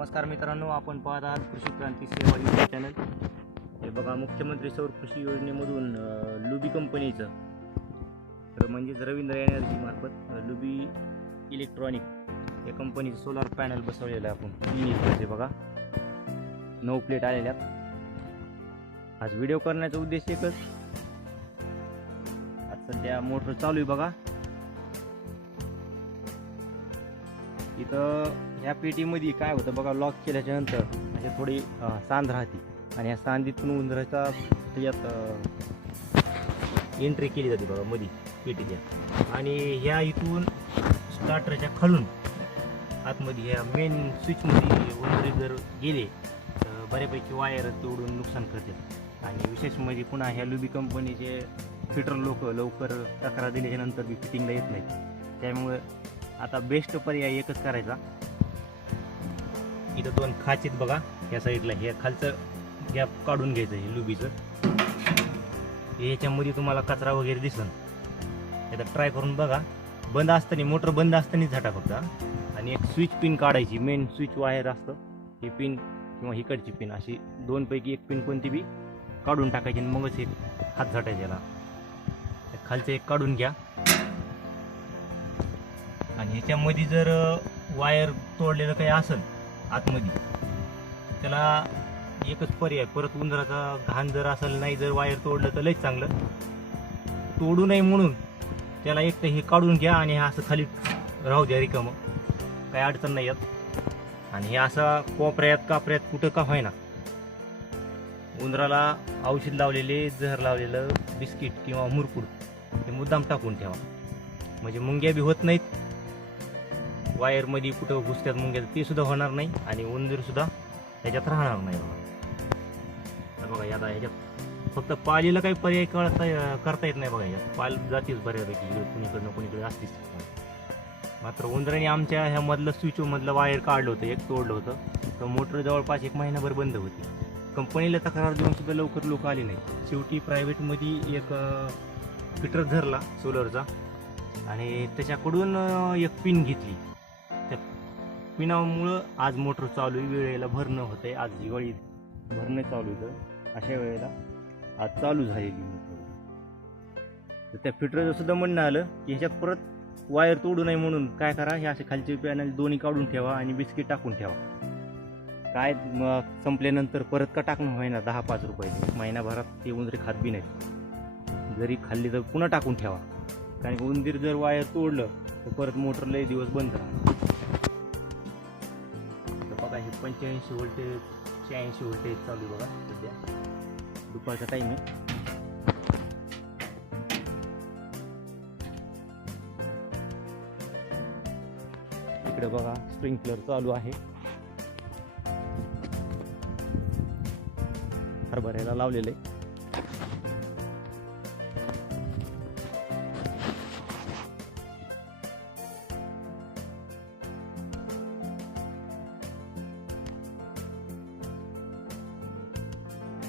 नमस्कार मित्रांनो आपण पाहत आहात कृषी क्रांती सेवा यूट्यूब चॅनल. हे बघा मुख्यमंत्री सौर कृषी योजनेमधून लुबी कंपनीचं तर म्हणजेच रवींद्र एनर्जीमार्फत लुबी इलेक्ट्रॉनिक या कंपनीचं सोलार पॅनल बसवलेलं आहे आपण. तीन एकरचे बघा. नऊ प्लेट आलेल्या आज व्हिडिओ करण्याचा उद्देश एकच. आज सध्या मोटर चालू आहे बघा. इथं ह्या पेटीमध्ये काय होतं बघा लॉक केल्याच्यानंतर म्हणजे थोडी सांद राहते. आणि या सांदीतून उंदराचा त्याच्यात एंट्री केली जाते बघा मध्ये पेटीच्या. आणि ह्या इथून स्टार्टरच्या खालून आतमध्ये ह्या मेन स्विचमध्ये उंदरे जर गेले तर बऱ्यापैकी वायर तोडून नुकसान करते आणि विशेष म्हणजे पुन्हा ह्या लुबी कंपनीचे फिटर लोक लवकर तक्रार दिल्याच्या नंतर बी फिटिंगला येत नाहीत. त्यामुळे आता बेस्ट पर्याय एकच करायचा. इथं दोन खाचीत बघा या साईडला हे खालचं गॅप काढून घ्यायचं हे लुबीचं. याच्यामध्ये तुम्हाला कचरा वगैरे दिसन. एकदा ट्राय करून बघा. बंद असताना मोटर बंद असतानाच झाटा फक्त. आणि एक स्विच पिन काढायची. मेन स्विच वायर असतं. ही पिन किंवा हिकडची पिन अशी दोनपैकी एक पिन कोणती बी काढून टाकायची आणि मगच एक हात झाटायचा याला. खालचं एक काढून घ्या. आणि ह्याच्यामध्ये जर वायर तोडलेलं काही असेल आतमध्ये त्याला एकच पर्याय परत उंदराचा घाण जर असेल नाही जर वायर तोडलं तर लईच चांगलं. तोडू नये म्हणून त्याला एक तर हे काढून घ्या आणि हे असं खाली राहू द्या रिकामं. काही अडचण नाही येत. आणि हे असं कोपऱ्यात कापऱ्यात कुठं का होईना. उंदराला औषध लावलेले जहर लावलेलं बिस्किट किंवा मुरकुड हे मुद्दाम टाकून ठेवा. म्हणजे मुंग्या बी होत नाहीत वायरमध्ये कुठं घुसत्यात मुंग्यात ते सुद्धा होणार नाही आणि उंदीरसुद्धा ह्याच्यात त्याच्यात राहणार नाही बघा. बघा आता ह्याच्यात फक्त पालीला काही पर्याय कळता करता येत नाही बघा यात पाल जातीच बऱ्यापैकी इकडे कुणीकडनं कुणीकडे असतीच. मात्र उंदराने आमच्या ह्या मधलं स्विच मधलं वायर काढलं होतं एक तोडलं होतं. तर मोटर जवळपास एक महिनाभर बंद होती. कंपनीला तक्रार देऊन सुद्धा लवकर लोक आले नाही शेवटी प्रायव्हेटमध्ये एक फिटर धरला सोलरचा आणि त्याच्याकडून एक पिन घेतली. पिणामुळं आज मोटर चालू आहे वेळेला भरणं होतं आहे आज दिवाळी भरणं चालू आहे अशा वेळेला आज चालू झालेली मोटर. तर त्या फिटरचं सुद्धा म्हणणं आलं की ह्याच्यात परत वायर तोडू नये म्हणून काय करा हे असे खालचे पॅनल दोन्ही काढून ठेवा आणि बिस्किट टाकून ठेवा. काय मग संपल्यानंतर परत का टाकणं होईना दहा पाच रुपये. महिनाभरात ते उंदरी खात बी नाही जरी खाल्ली तर पुन्हा टाकून ठेवा. कारण की उंदीर जर वायर तोडलं तर परत मोटर लय दिवस बंद राहणार. म्हणजे पंच्याऐंशी व्होल्टेज शहाऐंशी व्होल्टेज चालू आहे बघा सध्या. दुपारचा टाईम आहे. इकडे बघा स्प्रिंकलर चालू आहे. हरभऱ्याला लावलेले.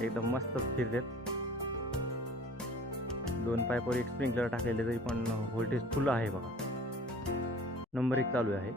म्हणजे एकदम मस्त फिरतात दोन पायपवर एक स्प्रिंकलर टाकलेले तरी पण व्होल्टेज फुल आहे बघा. नंबर एक चालू आहे.